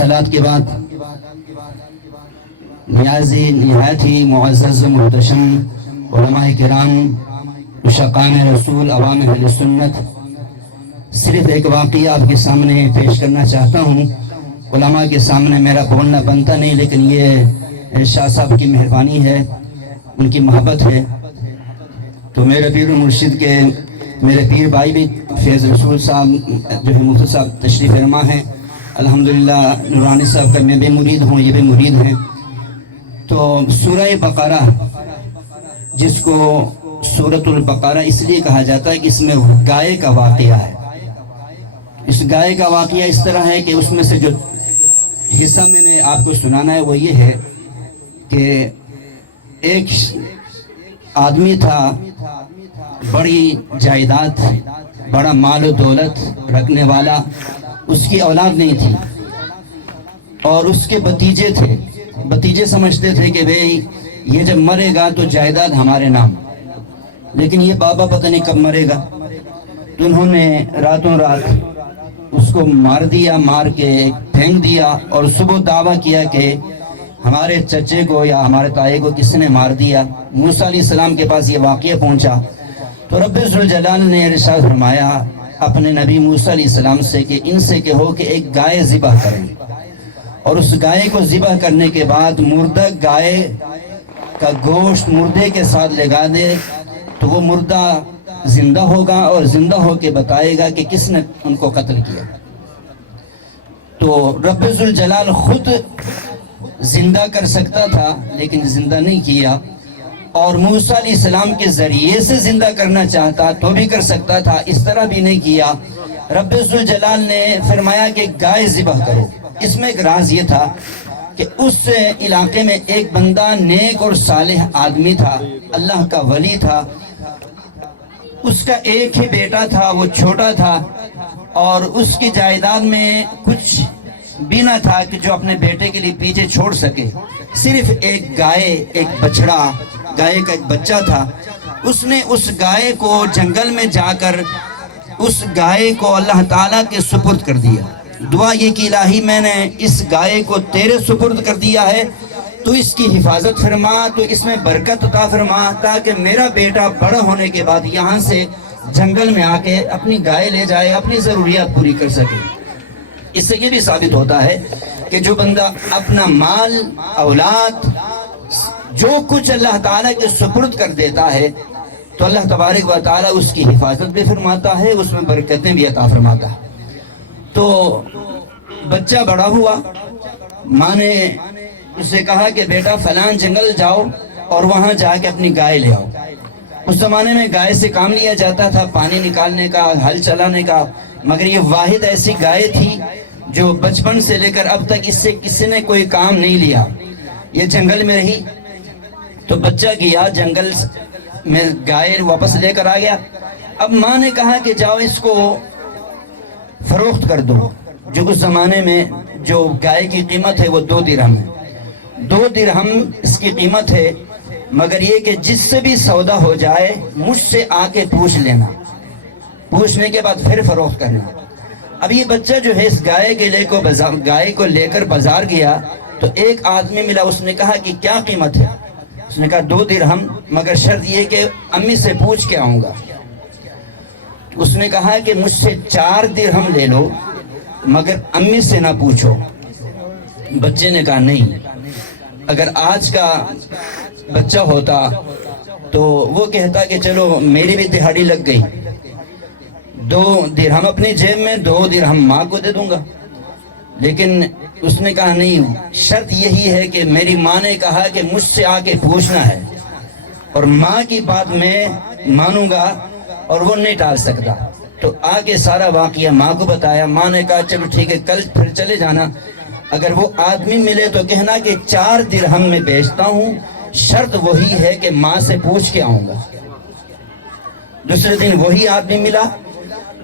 सलात के बाद नियाज़ी नहायत ही मुअज़्ज़ज़ मुहतशम उलमाए किराम उशक़ान रसूल अवाम अहले सुन्नत, सिर्फ एक वाक़या आपके सामने पेश करना चाहता हूँ। उलमा के सामने मेरा बोलना बनता नहीं, लेकिन ये शाह साहब की मेहरबानी है, उनकी मोहब्बत है। तो मेरे पीर मुर्शिद के मेरे पीर भाई भी फैज़ रसूल साहब जो है मुफ्ती साहब तशरीफ़ फरमा हैं। अल्हम्दुलिल्लाह नूरानी साहब का मैं भी मुरीद हूँ, ये भी मुरीद हैं। तो सूरह बकरा, जिसको सूरतुल बकरा इसलिए कहा जाता है कि इसमें गाय का वाक़या है। इस गाय का वाक़या इस तरह है कि उसमें से जो हिस्सा मैंने आपको सुनाना है वो ये है कि एक आदमी था, बड़ी जायदाद, बड़ा माल दौलत रखने वाला, उसकी औलाद नहीं थी और उसके भतीजे थे। भतीजे समझते थे कि भाई ये जब मरेगा तो जायदाद हमारे नाम, लेकिन ये बाबा पता नहीं कब मरेगा। तो उन्होंने रातों रात उसको मार दिया, मार के फेंक दिया और सुबह दावा किया कि हमारे चचे को या हमारे ताए को किसने मार दिया। मूसा अलैहिस्सलाम के पास ये वाक़या पहुंचा तो रब्बुल ज़ुल जलाल ने इरशाद फरमाया अपने नबी मूसा अलैहिस्सलाम से कि इनसे कहो कि एक गाय ज़िबह करें, और उस गाय को ज़िबह करने के बाद मुर्दा गाय का गोश्त मुर्दे के साथ लगा दे तो वो मुर्दा जिंदा होगा और जिंदा होके बताएगा कि किसने उनको कत्ल किया। तो रब्बुल ज़ुल जलाल खुद जिंदा कर सकता था लेकिन जिंदा नहीं किया, और मूसा अलैहिस्सलाम के जरिए से जिंदा करना चाहता तो भी कर सकता था, इस तरह भी नहीं किया। रब्बुल ज़ुल जलाल ने फरमाया कि गाय ज़िबह करो। इसमें एक राज ये था कि उस इलाके में एक बंदा नेक और सालेह आदमी था, अल्लाह का वली था। उसका एक ही बेटा था, वो छोटा था और उसकी जायदाद में कुछ भी ना था कि जो अपने बेटे के लिए पीछे छोड़ सके। सिर्फ एक गाय, एक बछड़ा, गाय का एक बच्चा था। उसने उस गाय को जंगल में जाकर उस गाय को अल्लाह ताला के सुपुर्द कर दिया। दुआ ये कि इलाही मैंने इस गाय को तेरे सुपुर्द कर दिया है, तो इसकी हिफाजत फरमा, तो इसमें बरकत अता फरमा, ताकि मेरा बेटा बड़ा होने के बाद यहाँ से जंगल में आके अपनी गाय ले जाए, अपनी ज़रूरियात पूरी कर सके। इससे ये भी साबित होता है कि जो बंदा अपना माल, औलाद, जो कुछ अल्लाह ताला के सुपुर्द कर देता है तो अल्लाह तबारक व तआला उसकी हिफाजत भी फरमाता है, उसमें बरकतें भी अता फरमाता है। तो बच्चा बड़ा हुआ, माँ ने उससे कहा कि बेटा फलान जंगल जाओ और वहां जाके अपनी गाय ले आओ। उस जमाने में गाय से काम लिया जाता था, पानी निकालने का, हल चलाने का, मगर ये वाहिद ऐसी गाय थी जो बचपन से लेकर अब तक इससे किसी ने कोई काम नहीं लिया, ये जंगल में रही। तो बच्चा गया जंगल में, गाय वापस लेकर आ गया। अब माँ ने कहा कि जाओ इसको फरोख्त कर दो। जो उस जमाने में जो गाय की कीमत है वो 2 दिरहम है। 2 दिरहम इसकी कीमत है, मगर ये कि जिससे भी सौदा हो जाए मुझसे आके पूछ लेना, पूछने के बाद फिर फरोख्त करना। अब ये बच्चा जो है इस गाय को लेकर बाजार गया तो एक आदमी मिला, उसने कहा कि क्या कीमत है? उसने कहा 2 दिरहम, मगर शर्त ये कि अम्मी से पूछ के आऊंगा। उसने कहा कि मुझसे 4 दिरहम ले लो मगर अम्मी से ना पूछो। बच्चे ने कहा नहीं, अगर आज का बच्चा होता तो वो कहता कि चलो मेरी भी दिहाड़ी लग गई, 2 दिरहम अपनी जेब में, 2 दिरहम माँ को दे दूंगा। लेकिन उसने कहा नहीं, शर्त यही है कि मेरी माँ ने कहा कि मुझसे आके पूछना है और माँ की बात मैं मानूंगा और वो नहीं टाल सकता। तो आगे सारा वाकया माँ को बताया। माँ ने कहा चलो ठीक है, कल फिर चले जाना, अगर वो आदमी मिले तो कहना कि 4 दिरहम में बेचता हूँ, शर्त वही है कि माँ से पूछ के आऊंगा। दूसरे दिन वही आदमी मिला,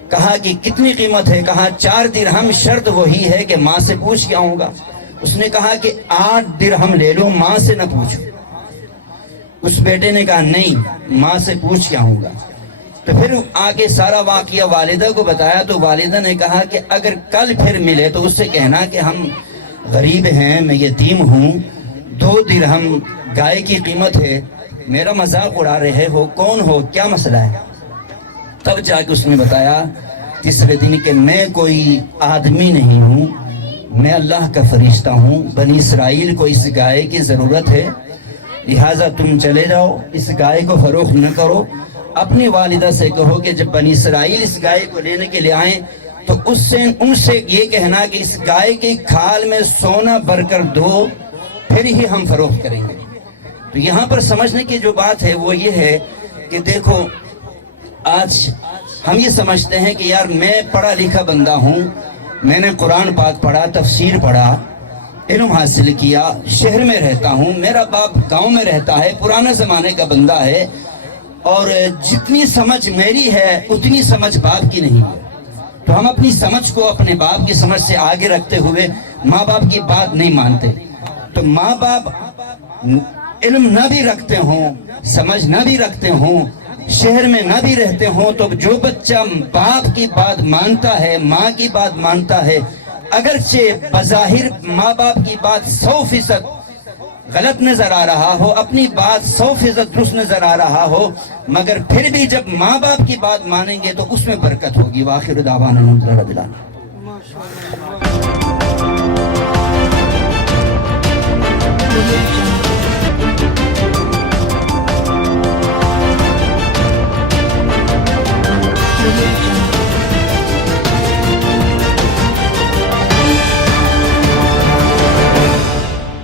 कहा कि कितनी कीमत है? कहा 4 दिरहम, शर्त वही है कि माँ से पूछ के आऊंगा। उसने कहा कि 8 दिरहम ले लो, माँ से न पूछो। उस बेटे ने कहा नहीं, माँ से पूछ के आऊंगा। तो फिर आगे सारा वाकया वालिदा को बताया तो वालिदा ने कहा कि अगर कल फिर मिले तो उससे कहना कि हम غریب ہیں، میں یتیم ہوں، 2 درہم گائے کی قیمت ہے، میرا مذاق اڑا رہے ہو، کون ہو، کیا مسئلہ ہے؟ تب جا کے اس نے بتایا تیسرے دن کہ میں کوئی آدمی نہیں ہوں، میں اللہ کا فرشتہ ہوں، بنی اسرائیل کو اس گائے کی ضرورت ہے، لہٰذا تم چلے جاؤ، اس گائے کو فروخت نہ کرو، اپنی والدہ سے کہو کہ جب بنی اسرائیل اس گائے کو لینے کے لیے آئیں تو ان سے یہ کہنا کہ اس گائے کی کھال میں سونا بھر کر دو، پھر ہی ہم فروخت کریں گے۔ تو یہاں پر سمجھنے کی جو بات ہے وہ یہ ہے کہ دیکھو، آج ہم یہ سمجھتے ہیں کہ یار میں پڑھا لکھا بندہ ہوں، میں نے قرآن پاک پڑھا، تفسیر پڑھا، علم حاصل کیا، شہر میں رہتا ہوں، میرا باپ گاؤں میں رہتا ہے، پرانے زمانے کا بندہ ہے، اور جتنی سمجھ میری ہے اتنی سمجھ باپ کی نہیں ہے۔ تو ہم اپنی سمجھ کو اپنے باپ کی سمجھ سے آگے رکھتے ہوئے ماں باپ کی بات نہیں مانتے۔ تو ماں باپ علم نہ بھی رکھتے ہوں، سمجھ نہ بھی رکھتے ہوں، شہر میں نہ بھی رہتے ہوں، تو جو بچہ باپ کی بات مانتا ہے، ماں کی بات مانتا ہے، اگرچہ بظاہر ماں باپ کی بات 100% غلط نظر آ رہا ہو، اپنی بات 100% درست نظر آ رہا ہو، مگر پھر بھی جب ماں باپ کی بات مانیں گے تو اس میں برکت ہوگی۔ وآخر دعوانا الحمدللہ رب العالمین۔